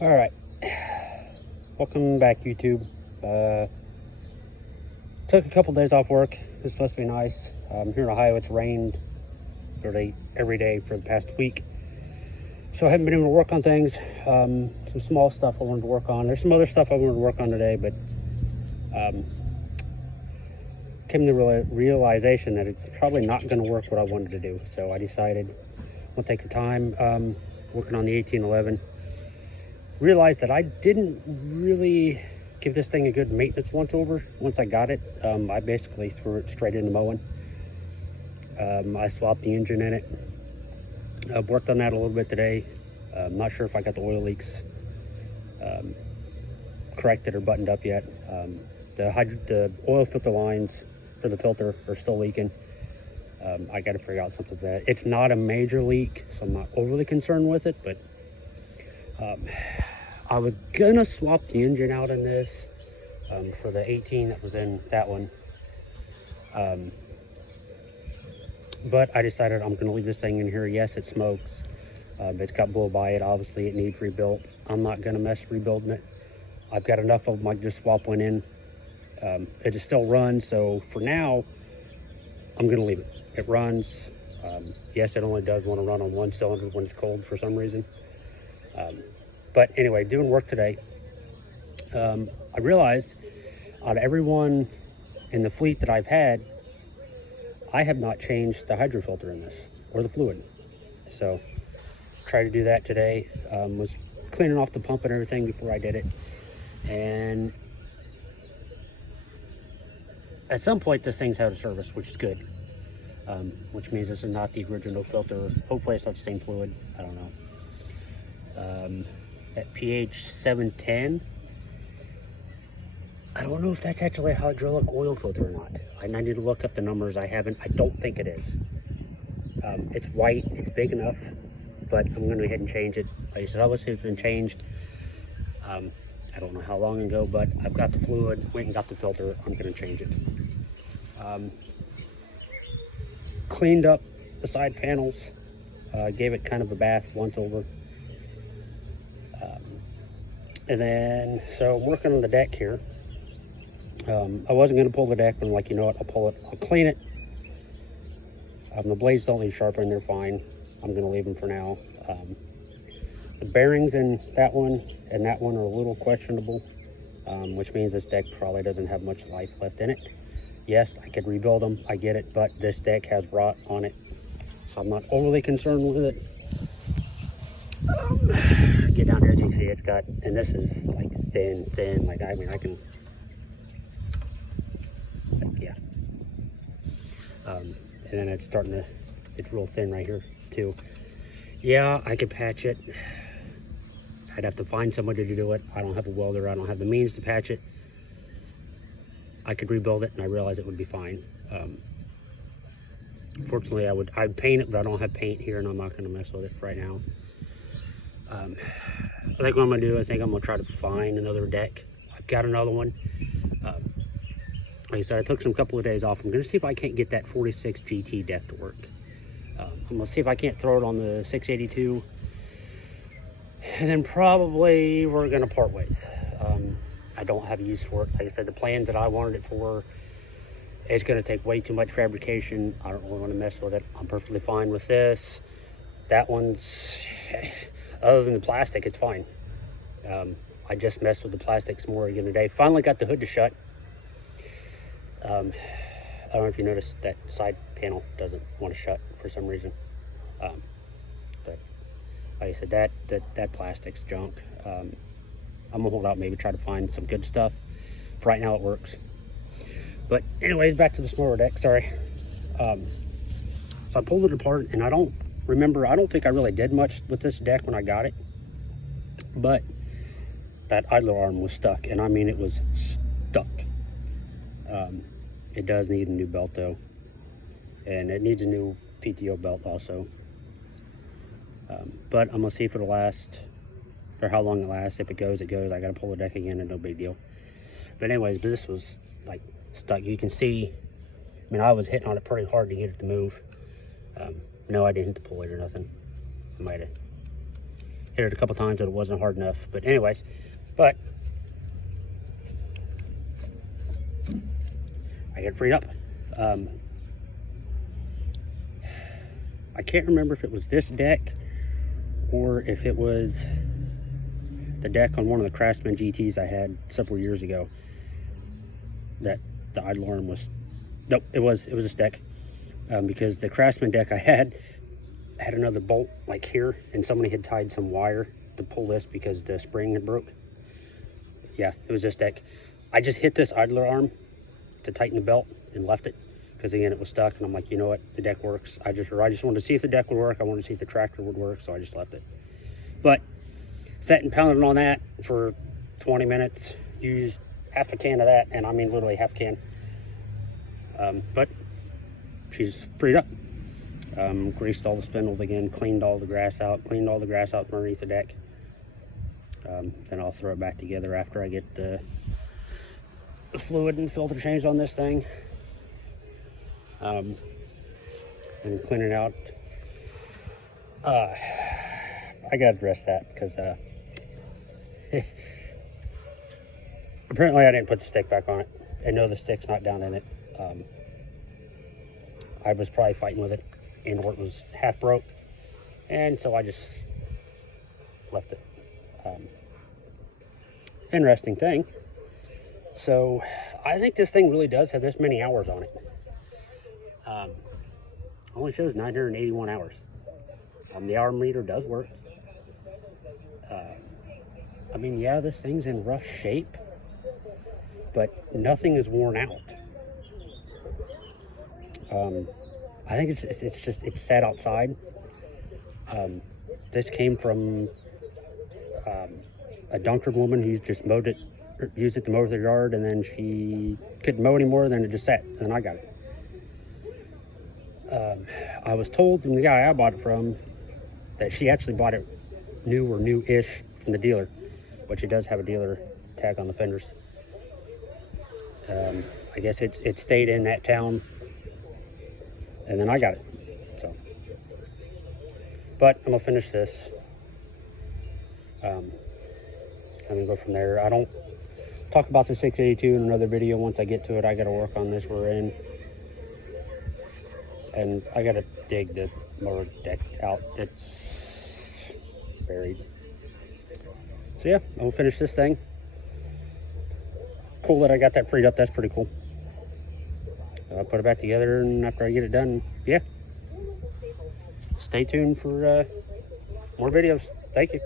All right, welcome back, YouTube. Took a couple days off work. It's supposed to be nice. Here in Ohio, it's rained literally every day for the past week, so I haven't been able to work on things. Some small stuff I wanted to work on. There's some other stuff I wanted to work on today, but came to the realization that it's probably not going to work what I wanted to do. So I decided I'll take the time working on the 1811. Realized that I didn't really give this thing a good maintenance once over. Once I got it, I basically threw it straight into mowing. I swapped the engine in it. I've worked on that a little bit today. I'm not sure if I got the oil leaks corrected or buttoned up yet. The oil filter lines for the filter are still leaking. I got to figure out something with that. It's not a major leak, so I'm not overly concerned with it, but I was gonna swap the engine out in this for the 18 that was in that one, but I decided I'm gonna leave this thing in here. Yes, it smokes. It's got blow by it. Obviously, it needs rebuilt. I'm not gonna mess rebuilding it. I've got enough of them. I can just swap one in. It is still runs, so for now, I'm gonna leave it. It runs. Yes, it only does want to run on one cylinder when it's cold for some reason. But anyway, doing work today, I realized out of everyone in the fleet that I've had, I have not changed the hydro filter in this, or the fluid. So, tried to do that today. Was cleaning off the pump and everything before I did it. And at some point, this thing's out of service, which is good. Which means this is not the original filter. Hopefully it's not the same fluid. I don't know. At pH 710, I don't know if that's actually a hydraulic oil filter or not. I need to look up the numbers. I don't think it is. It's white, it's big enough, but I'm going to go ahead and change it. Like I said, obviously it's been changed. I don't know how long ago, but I've got the fluid, went and got the filter. I'm going to change it. Cleaned up the side panels, gave it kind of a bath once over. And then, so I'm working on the deck here. I wasn't going to pull the deck, but I'm like, you know what, I'll pull it, I'll clean it. The blades don't need sharpening, they're fine. I'm going to leave them for now. The bearings in that one and that one are a little questionable, which means this deck probably doesn't have much life left in it. Yes, I could rebuild them, I get it, but this deck has rot on it, so I'm not overly concerned with it. Get down here, as you can see, it's got, and this is like thin, like, I mean, I can, yeah. And then it's starting to, it's real thin right here too. Yeah, I could patch it. I'd have to find somebody to do it. I don't have a welder, I don't have the means to patch it. I could rebuild it, and I realized it would be fine. Fortunately, I'd paint it, but I don't have paint here, and I'm not gonna mess with it right now. I think what I'm going to do, I think I'm going to try to find another deck. I've got another one. Like I said, I took some couple of days off. I'm going to see if I can't get that 46 GT deck to work. I'm going to see if I can't throw it on the 682. And then probably we're going to part ways. I don't have a use for it. Like I said, the plans that I wanted it for, it's going to take way too much fabrication. I don't really want to mess with it. I'm perfectly fine with this. That one's... Other than the plastic, it's fine. I just messed with the plastics more again today. Finally got the hood to shut. I don't know if you noticed that side panel doesn't want to shut for some reason. But like I said, that plastic's junk. I'm gonna hold out, maybe try to find some good stuff. For right now, it works. But anyways, back to the smaller deck. Sorry. So I pulled it apart, and I don't think I really did much with this deck when I got it, but that idler arm was stuck, and I mean, it was stuck. It does need a new belt though, and it needs a new PTO belt also. But I'm gonna see if it'll last, or how long it lasts. If it goes, it goes. I gotta pull the deck again, and no big deal. But anyways, this was like stuck. You can see, I mean, I was hitting on it pretty hard to get it to move. No, I didn't hit the pulley or nothing. I might have hit it a couple times and it wasn't hard enough. But anyways, but I get freed up. I can't remember if it was this deck or if it was the deck on one of the Craftsman GTs I had several years ago that the idle arm was, nope, it was this deck. Because the Craftsman deck I had another bolt like here, and somebody had tied some wire to pull this because the spring had broke. Yeah, it was this deck. I just hit this idler arm to tighten the belt and left it because again it was stuck, and I'm like, you know what, the deck works. I just wanted to see if the deck would work. I wanted to see if the tractor would work, so I just left it. But sat and pounded on that for 20 minutes, used half a can of that, and I mean literally half a can. But she's freed up. Greased all the spindles again, cleaned all the grass out from underneath the deck. Then I'll throw it back together after I get the fluid and filter changed on this thing. And clean it out. I gotta address that because apparently I didn't put the stick back on it. And no, the stick's not down in it. I was probably fighting with it, and or it was half broke, and so I just left it. Interesting thing. So I think this thing really does have this many hours on it. Only shows 981 hours. The hour meter does work. I mean, yeah, this thing's in rough shape, but nothing is worn out. I think it's sat outside. This came from a Dunkard woman who just mowed it, or used it to mow their yard, and then she couldn't mow anymore, then it just sat, and I got it. I was told from the guy I bought it from that she actually bought it new or new-ish from the dealer, but she does have a dealer tag on the fenders. I guess it stayed in that town, and then I got it. So, but I'm gonna finish this. I'm gonna go from there. I don't talk about the 682 in another video. Once I get to it, I gotta work on this rear end, and I gotta dig the motor deck out. It's buried. So yeah, I'm gonna finish this thing. Cool that I got that freed up. That's pretty cool. I'll put it back together, and after I get it done, yeah. Stay tuned for more videos. Thank you.